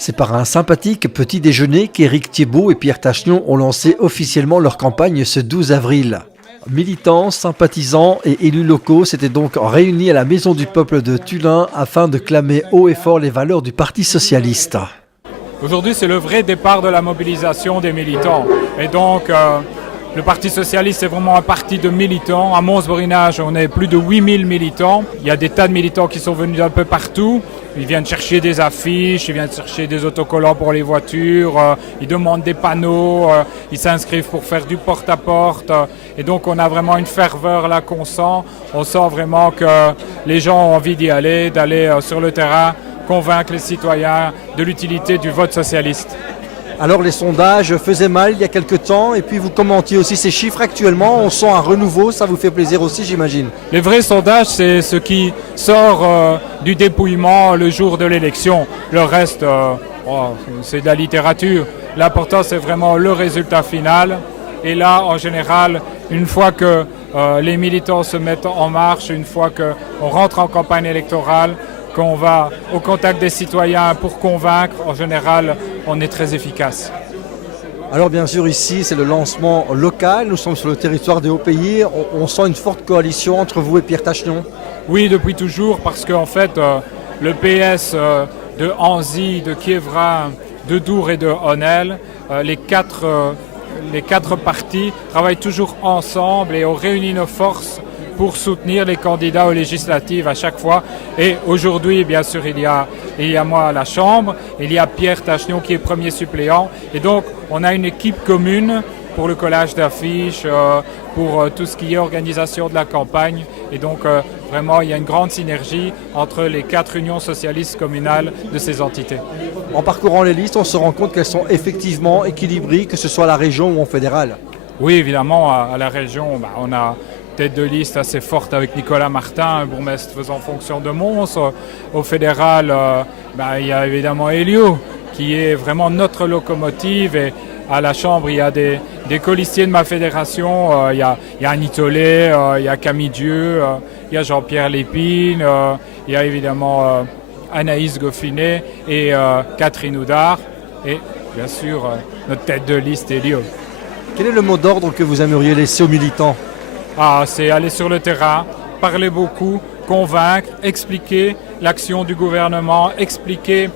C'est par un sympathique petit déjeuner qu'Éric Thiébaut et Pierre Tachnion ont lancé officiellement leur campagne ce 12 avril. Militants, sympathisants et élus locaux s'étaient donc réunis à la Maison du Peuple de Tullin afin de clamer haut et fort les valeurs du Parti socialiste. Aujourd'hui, c'est le vrai départ de la mobilisation des militants. Et donc, le Parti socialiste est vraiment un parti de militants. À Mons-Borinage, on est plus de 8000 militants. Il y a des tas de militants qui sont venus d'un peu partout. Ils viennent chercher des affiches, ils viennent chercher des autocollants pour les voitures, ils demandent des panneaux, ils s'inscrivent pour faire du porte-à-porte. Et donc on a vraiment une ferveur là qu'on sent. On sent vraiment que les gens ont envie d'y aller, d'aller sur le terrain, convaincre les citoyens de l'utilité du vote socialiste. Alors les sondages faisaient mal il y a quelques temps et puis vous commentiez aussi ces chiffres actuellement. On sent un renouveau, ça vous fait plaisir aussi j'imagine. Les vrais sondages, c'est ce qui sort du dépouillement le jour de l'élection. Le reste, c'est de la littérature. L'important, c'est vraiment le résultat final. Et là, en général, une fois que les militants se mettent en marche, une fois qu'on rentre en campagne électorale, qu'on va au contact des citoyens pour convaincre, en général, on est très efficace. Alors bien sûr ici c'est le lancement local, nous sommes sur le territoire des Hauts-Pays, on sent une forte coalition entre vous et Pierre Tachnion. Oui, depuis toujours, parce qu'en fait, le PS de Anzy, de Quiévrain, de Dour et de Honnel, les quatre partis travaillent toujours ensemble et ont réuni nos forces pour soutenir les candidats aux législatives à chaque fois. Et aujourd'hui, bien sûr, il y a moi à la Chambre, il y a Pierre Tachnion qui est premier suppléant. Et donc, on a une équipe commune pour le collage d'affiches, pour tout ce qui est organisation de la campagne. Et donc, vraiment, il y a une grande synergie entre les 4 unions socialistes communales de ces entités. En parcourant les listes, on se rend compte qu'elles sont effectivement équilibrées, que ce soit à la région ou en fédéral. Oui, évidemment, à la région, on a tête de liste assez forte avec Nicolas Martin, bourgmestre faisant fonction de Mons. Au fédéral, il y a évidemment Elio, qui est vraiment notre locomotive. Et à la Chambre, il y a des colistiers de ma fédération. Il y a Annie Tollet, il y a Camille Dieu, il y a Jean-Pierre Lépine, il y a évidemment Anaïs Goffinet et Catherine Houdard. Et bien sûr, notre tête de liste, Elio. Quel est le mot d'ordre que vous aimeriez laisser aux militants ? C'est aller sur le terrain, parler beaucoup, convaincre, expliquer l'action du gouvernement, expliquer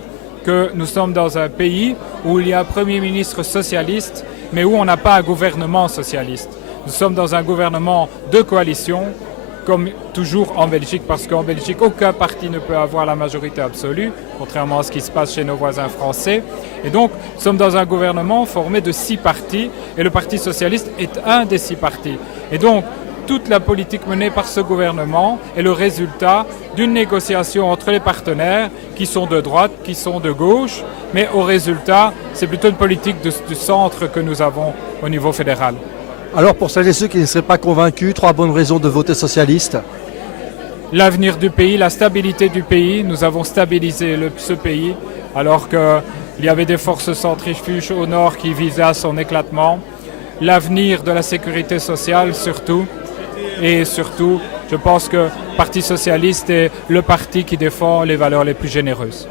que nous sommes dans un pays où il y a un Premier ministre socialiste, mais où on n'a pas un gouvernement socialiste. Nous sommes dans un gouvernement de coalition, comme toujours en Belgique, parce qu'en Belgique, aucun parti ne peut avoir la majorité absolue, contrairement à ce qui se passe chez nos voisins français. Et donc, nous sommes dans un gouvernement formé de 6 partis, et le Parti socialiste est un des 6 partis. Et donc, toute la politique menée par ce gouvernement est le résultat d'une négociation entre les partenaires qui sont de droite, qui sont de gauche, mais au résultat, c'est plutôt une politique du centre que nous avons au niveau fédéral. Alors pour celles et ceux qui ne seraient pas convaincus, 3 bonnes raisons de voter socialiste. L'avenir du pays, la stabilité du pays, nous avons stabilisé ce pays alors qu'il y avait des forces centrifuges au nord qui visaient à son éclatement. L'avenir de la sécurité sociale surtout. Et surtout, je pense que le Parti socialiste est le parti qui défend les valeurs les plus généreuses.